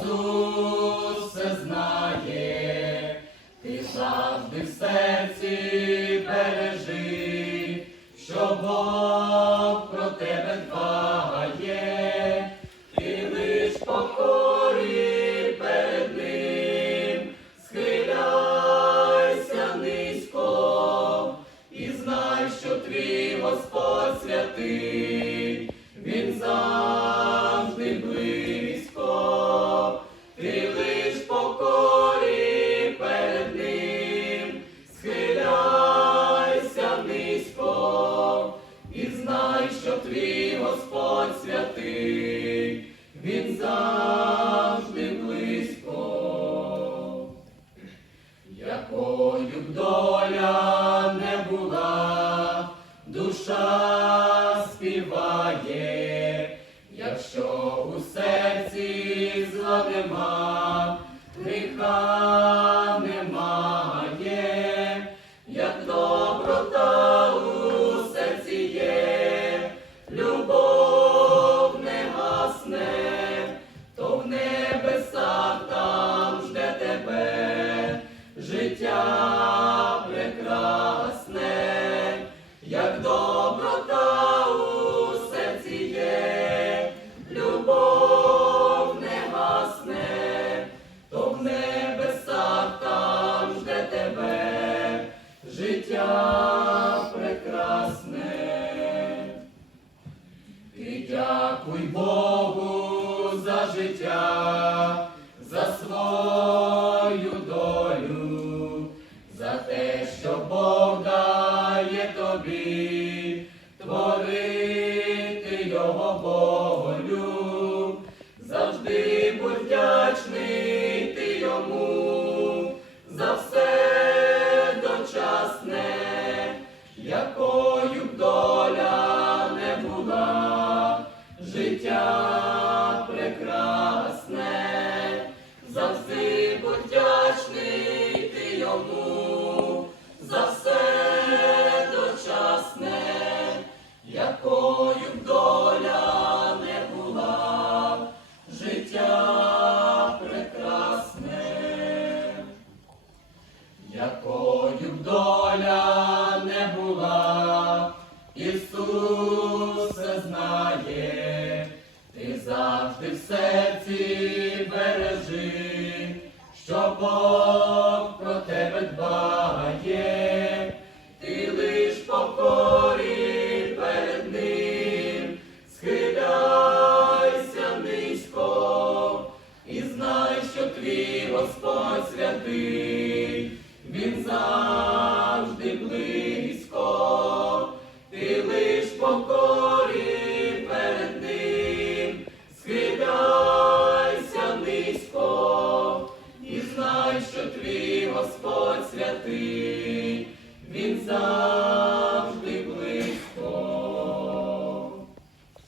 Ісус все знає, ти завжди в серці бережи, що Бог про тебе дбає, ти лиш покорі перед ним, схиляйся низько, і знай, що твій Господь святий, Він як доброта у серці є, любов не гасне, то в небесах там жде тебе життя прекрасне. Ти дякуй Богу за життя, Oh. Якою б доля не була, Ісус знає, ти завжди в серці бережи, що Бог про тебе дбає, ти лиш покорі перед ним, схиляйся низько, і знай, що твій Господь святий, завжди близько, ти лиш покорі перед ним, схиляйся низько і знай, що твій Господь святий, Він за.